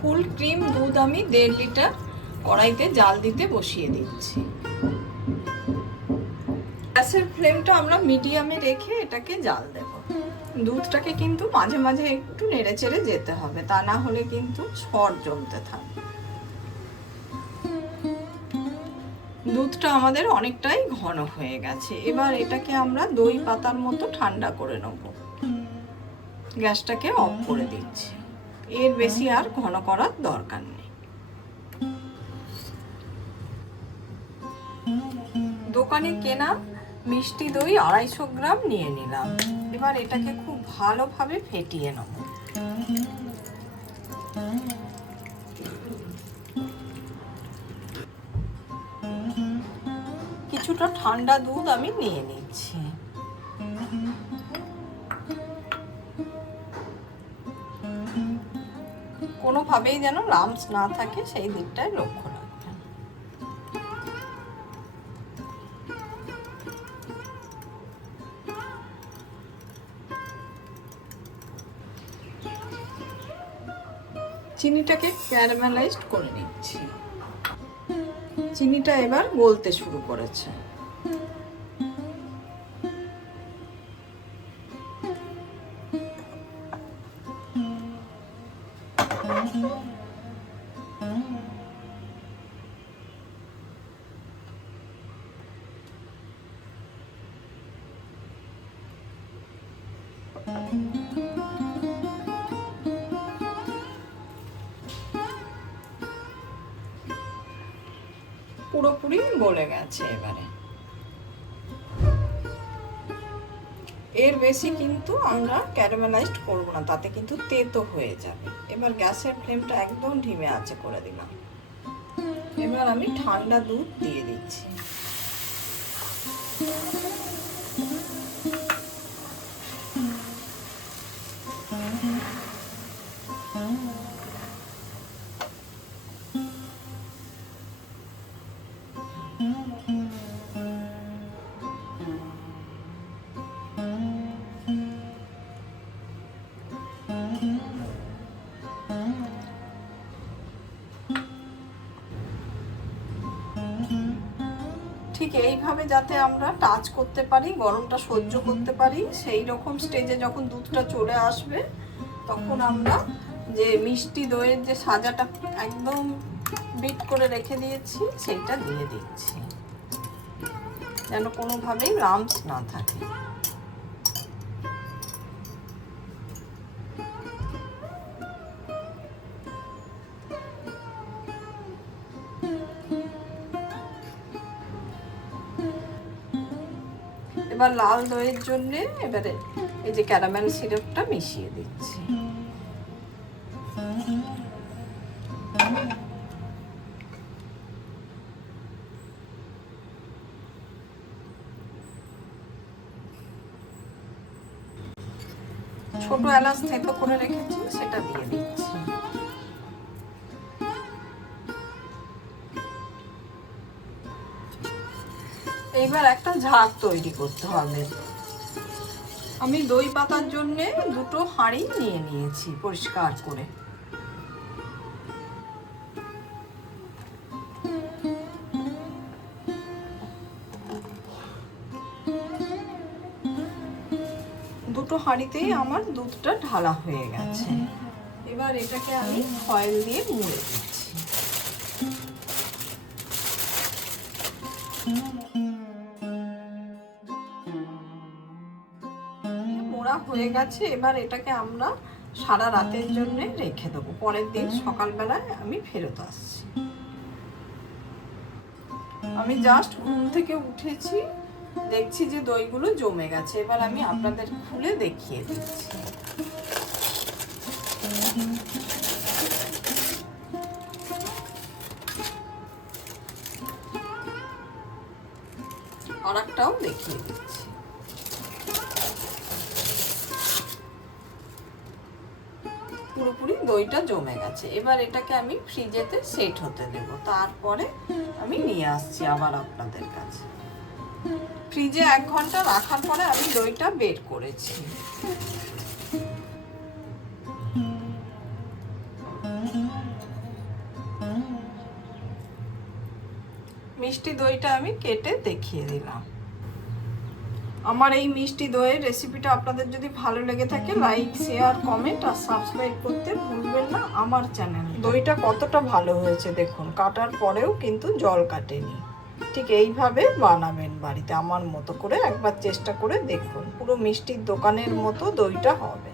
Full cream দুধ আমি 1.5 litre কড়াইতে জাল দিতে বসিয়ে দিচ্ছি। গ্যাসের ফ্লেমটা আমরা মিডিয়ামে রেখে এটাকে জাল দেব। দুধটাকে কিন্তু মাঝে মাঝে একটু নেড়ে চেড়ে যেতে হবে, তা না হলে কিন্তু ছড় জমতে থাকবে। দুধটা আমাদের অনেকটাই ঘন হয়ে গেছে। এবার এটাকে আমরা দই পাতার মতো ঠান্ডা করে নেব। গ্যাসটাকে অফ করে দিচ্ছি। এর বেশি আর ঘন করার দরকার নেই। দোকানে কেনা মিষ্টি দই 250 গ্রাম নিয়ে নিলাম। এবার এটাকে খুব ভালোভাবে ফেটিয়ে নেব। কিছুটা ঠান্ডা দুধ আমি নিয়ে নিচ্ছি। কোনোভাবেই যেন লাম্পস না থাকে সেই দিকটায় লক্ষ্য রাখবেন। চিনিটাকে ক্যারামেলাইজড করে নিচ্ছি। চিনিটা এবার গলতে শুরু করেছে। পুরোপুরি গলে গেছে। এবারে এর বেশি কিন্তু আমরা ক্যারামেলাইজড করব না, তাতে কিন্তু তেতো হয়ে যাবে। এবার গ্যাসের ফ্লেমটা একদম ধিমে আঁচে করে দিলাম। এবার আমি ঠান্ডা দুধ দিয়ে দিচ্ছি। ঠিক এইভাবে যাতে আমরা টাচ করতে পারি, গরমটা সহ্য করতে পারি, সেই রকম স্টেজে যখন দুধটা চলে আসবে তখন আমরা যে মিষ্টি দইয়ের যে সাজাটা একদম বিট করে রেখে দিয়েছি সেইটা দিয়ে দিচ্ছি, যেন কোনোভাবেই লাম্পস না থাকে। এবার লাল দইয়ের জন্য এবারে এই যে ক্যারামেল সিরাপটা মিশিয়ে দিচ্ছি। ছোট এলাচ থেতো করে রেখেছি সেটা দিয়ে দিচ্ছি। এইবার একটা ঝাড় তৈরি করতে হবে। আমি দই পাতার জন্য 2টো হাঁড়ি নিয়ে নিয়েছি পরিষ্কার করে। দুটো হাঁড়িতেই আমার দুধটা ঢালা হয়ে গেছে। এবার এটাকে আমি ফয়েল দিয়ে মুড়ে দিচ্ছি। মোড়া হয়ে গেছে। এবার এটাকে আমরা সারা রাতের জন্য রেখে দেবো। পরের দিন সকালবেলায় আমি ফেরত আসছি। আমি জাস্ট ঘুম থেকে উঠেছি, দেখছি যে দইগুলো জমে গেছে। এবার আমি আপনাদের খুলে দেখিয়ে দিচ্ছি। আর একটাও দেখিয়ে দিচ্ছি। পুরোপুরি দইটা জমে গেছে। এবার এটাকে আমি ফ্রিজেতে সেট হতে দেব, তারপরে আমি নিয়ে আসছি আবার আপনাদের কাছে। ফ্রিজে 1 ঘন্টা রাখার পরে আমি দইটা বের করেছি। মিষ্টি দইটা আমি কেটে দেখিয়ে দিলাম। আমার এই মিষ্টি দইয়ের রেসিপিটা আপনাদের যদি ভালো লেগে থাকে লাইক, শেয়ার, কমেন্ট আর সাবস্ক্রাইব করতে ভুলবেন না আমার চ্যানেল। দইটা কতটা ভালো হয়েছে দেখুন, কাটার পরেও কিন্তু জল কাটেনি। ঠিক এইভাবে বানাবেন বাড়িতে আমার মতো করে, একবার চেষ্টা করে দেখুন, পুরো মিষ্টির দোকানের মতো দইটা হবে।